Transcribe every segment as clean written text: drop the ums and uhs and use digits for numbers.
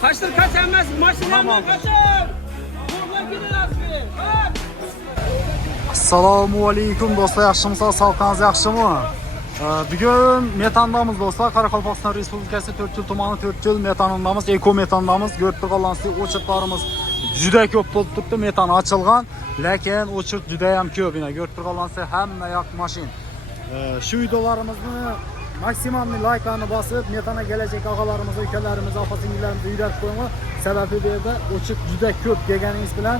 Kaçtır kaç emmez maşinamdan kaçın. Buradan gidin asli. Assalomu alaykum do'stlar, yaxshimisiz? Sog'ligingiz yaxshimi? Bugun metandamiz do'stlar. Qoraqalpog'iston Respublikasi To'rtko'l tumani To'rtko'l metanındamiz, eko metandamiz. Ko'rib turganingizdek, o'chirtlarimiz juda ko'p bo'lib turibdi. Metan ochilgan, lekin o'chirt juda ham ko'p. Ko'rib turganingizdek, hamma yoq mashin. Shu videolarimizni maksimal like'larni bosib, metana kelajak og'alarimiz, ukalarimiz, opa-singillarimizni uyratib qo'ying. Sababi bu yerda o'chirt juda ko'p deganingiz bilan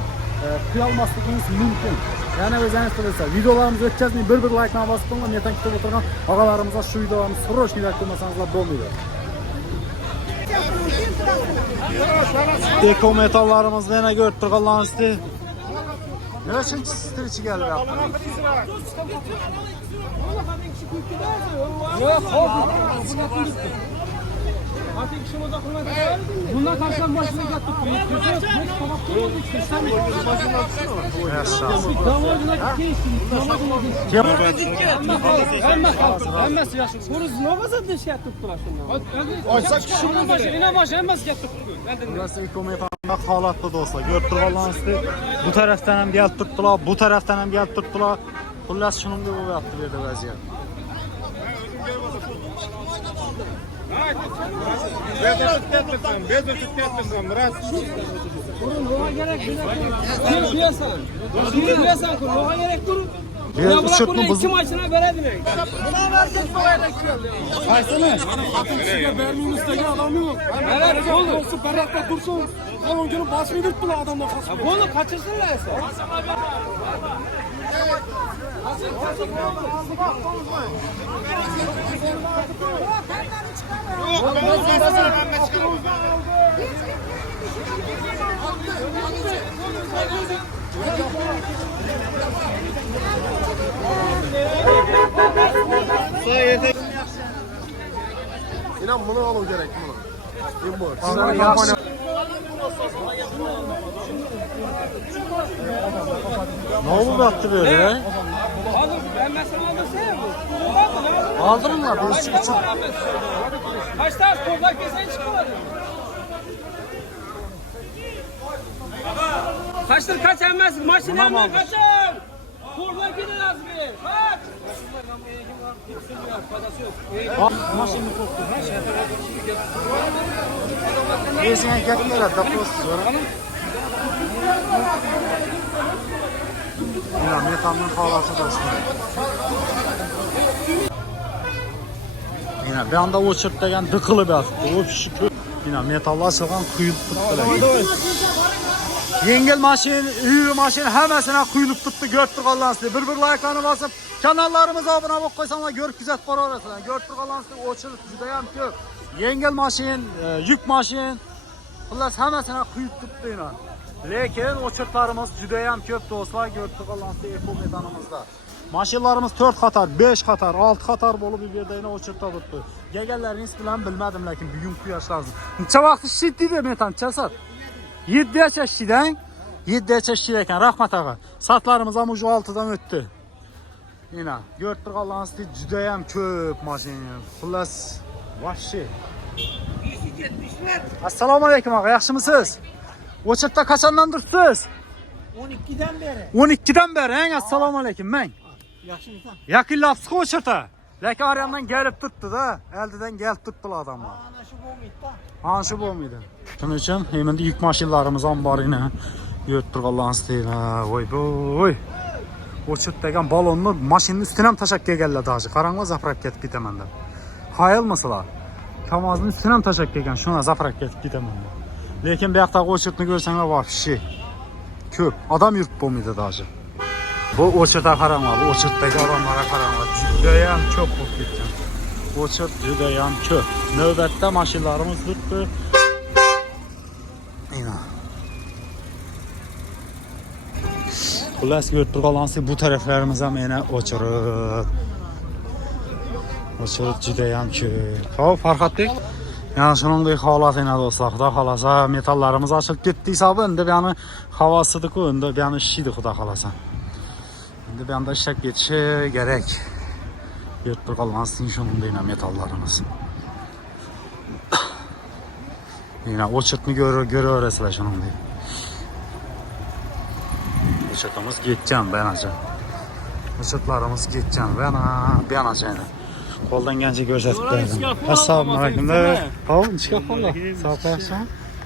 qiyolmasligingiz mumkin. Yani o'zingiz bilasiz. Videolarimizni o'tkazmay bir like dan bosib qo'ying. Metan kutib o'tirgan og'alarimizga shu videolarni srochniy ko'rmasanizlar bo'lmaydi. Eko metallarimizni yana ko'rib turganlaringizdek. Nima uchun stirchi kelyapti? Bundan karşıdan başına yattık. Burası ekometanda holatda do'stlar. Ko'rib turganingizdek, bu tarafdan ham kelib turibdilar, bu tarafdan ham kelib turibdilar. Xullas shuningdek bo'lyapti bu yerda vaziyat. Bez o'tib раз. Loğa gerek diyorsan. Diyorsan ki loğa gerek dur. Biraz uçurtma iki bozuk. maçına verediler. Buna verecek loğaya da kiyorlar. Kaysana? Atın Berlin üstteki adam yok. Evet olur. Olsun Berat'ta dursun. Onun günü basmayı tuttular adamla kasıyor. Bunu kaçırsınlar ise. İnan bunu al gerek bunu. Ne oldu baktı böyle? Alır ben mesela alırsa ya bu. Aldın mı? Bir üç. Kaç tane sporlar kesin çıkmadı. Kaçtır kaç emmez maşinamdan kaçın. Sporlar gidin az bir. Kaç. Maşını koktu. Ezine geldiler de pozisyon. Ya metanın halası dostlar. Yine bir anda o'chirib degan dıkılı bir attı. O şükür. Yine metallar açılgan kuyulup tuttu. Yengil maşin, iri maşin hammasına kuyulup tuttu. Görüp turganingizdek. Bir like'larni bosib, kanallarımıza abone bo'lib qo'ysanglar, ko'rib kuzatib boraverasizlar. Ko'rib turganingizdek, o'chirib juda ham ko'p. Yengil maşin, yük maşin, xullas hammasına kuyup tuttu yine. Lekin o'chirtlarimiz juda ham ko'p do'stlar. Ko'rib turganingizdek, eko metanimizda. Maşinlarimiz 4 qator, 5 qator, 6 qator bo'lib bu yerda yana o'chirta turibdi. Kelganlaringiz bilan bilmadim, lekin bugun quyosh lazım. Necha vaqt ishlaydi metan chasat? 7 ishlaydan, 7 ishlaydi ekan. Rahmat ağa. Saatlarimiz ham uju 6dan o'tdi. Yine ko'rib turganingizdek juda ham ko'p mashina. Xullas, vahshiy. Assalomu alaykum ağa, yaxshimisiz? O'chirtda qachondan turibsiz? 12'den beri. 12'dan beri, assalomu alaykum. Men Yaxşımısan? yaqinlabsiz o'chirta. Lekin oryandan kelib turibdi-da, eldidan kelib turibdilar odamlar. Ana şu bo'lmaydi da. Ha, shu bo'lmaydi. Shuning uchun endi yuk mashinlarimiz ham bor edi. Ko'rib turganingizdek, voy voy. O'chirt degan balonni mashinaning ustidan ham tashab kelganlar даже. Qaranglar, zapravka ketib ketaman deb. Hayalmasizlar? Kamazning ustidan ham tashab kelgan, shuna zapravka ketib ketaman deb. Lekin bu yoqdagi o'chirtni ko'rsanglar, vahshi. Ko'p odam yurib bo'lmaydi даже. Bu o'chirtga qaranglar, bu o'chirtdagi odamlarga qaranglar. Juda ham ko'p bo'lib ketgan. O'chirt juda ham ko'p. Navbatda mashinlarimiz turibdi. Mana. Xullas ko'rib turganingizdek, bu taraflarimiz ham yana o'chirib. O'chirib juda ham ko'p. Xo'p, Farhodbek. Yani shuningdek holat yana do'stlar, xudo xolasa metallarimiz ochilib ketdi hisobi. Endi bu yerni havosidiku, endi bu yerni ishlaydi xudo xolasa. Endi bu yerda ishlab ketishi kerak. Ko'rib turganingizdek shuningdek metallarimiz. Yine o çıtını görüyorlar şunun diye. O çıtımız geçeceğim ben acı. O çıtlarımız geçeceğim ben acı yani. Koldan gence gözetlerdim. Assalamualaikum. Tamam çıkartmalar. Sağ ol.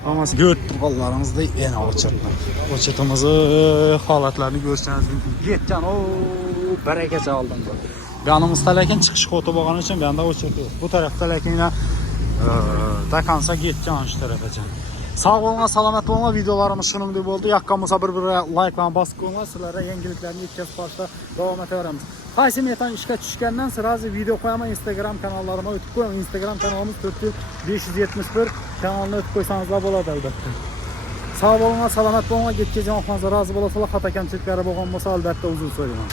Ama gördük kollarımızda yine o çıtlar. O çıtımızı halatlarını görseniz geçeceğim. O bereketi aldım. Yanımızda lakin çıkış kotu bağın için ben de o çıtı. Bu tarafta lakin yine dakansa geçeceğim şu tarafa. Sağ olun, salamet olun. Videolarımız şunun gibi oldu. Yakkamıza bir like basık olun. Sizlere yeniliklerini yetkez başta devam edelim. Qaysi metan işe tushgandan sonra video qo'yaman Instagram kanallarıma o'tib qo'ying. Instagram kanalimiz 4571 kanalini o'tib qo'ysangiz bo'ladi albatta. Sağ olun, salamat bo'linglar. Yetkazgan oxiringizga rozi bo'lsalar, xato kamchiliklari bo'lgan bo'lsa albatta uzr so'rayman.